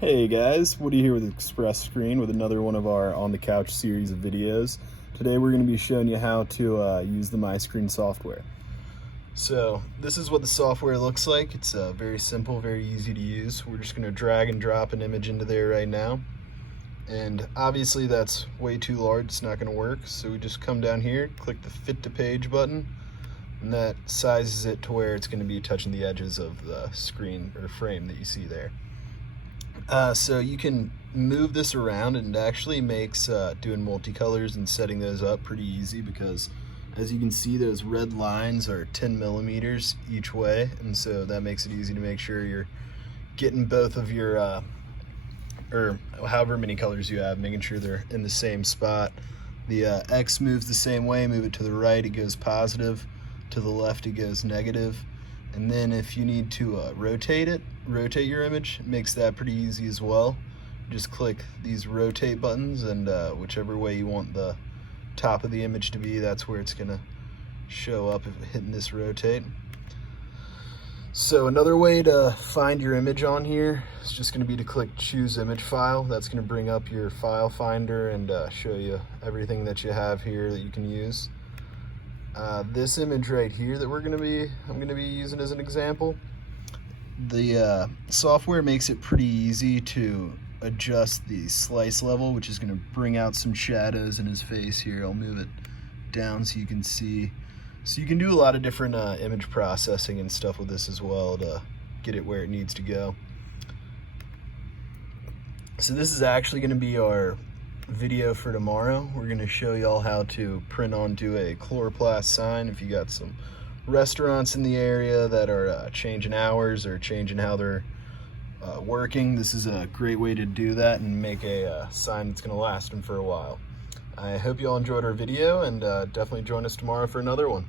Hey guys, Woody here with Express Screen with another one of our On the Couch series of videos. Today we're going to be showing you how to use the MiScreen software. So this is what the software looks like. It's very simple, very easy to use. We're just going to drag and drop an image into there right now. And obviously that's way too large, it's not going to work. So we just come down here, click the Fit to Page button, and that sizes it to where it's going to be touching the edges of the screen or frame that you see there. So you can move this around, and it actually makes doing multicolors and setting those up pretty easy, because as you can see, those red lines are 10 millimeters each way, and so that makes it easy to make sure you're getting both of your or however many colors you have, making sure they're in the same spot. The X moves the same way. Move it to the right, it goes positive. To the left, it goes negative. And then if you need to rotate your image, it makes that pretty easy as well. Just click these rotate buttons, and whichever way you want the top of the image to be, that's where it's gonna show up if hitting this rotate. So another way to find your image on here is just gonna be to click choose image file. That's gonna bring up your file finder and show you everything that you have here that you can use. This image right here that I'm gonna be using as an example, the software makes it pretty easy to adjust the slice level, which is gonna bring out some shadows in his face here. I'll move it down so you can see. So you can do a lot of different image processing and stuff with this as well to get it where it needs to go. So this is actually gonna be our video for tomorrow. We're going to show y'all how to print onto a chloroplast sign if you got some restaurants in the area that are changing hours or changing how they're working. This is a great way to do that and make a sign that's going to last them for a while. I hope you all enjoyed our video, and definitely join us tomorrow for another one.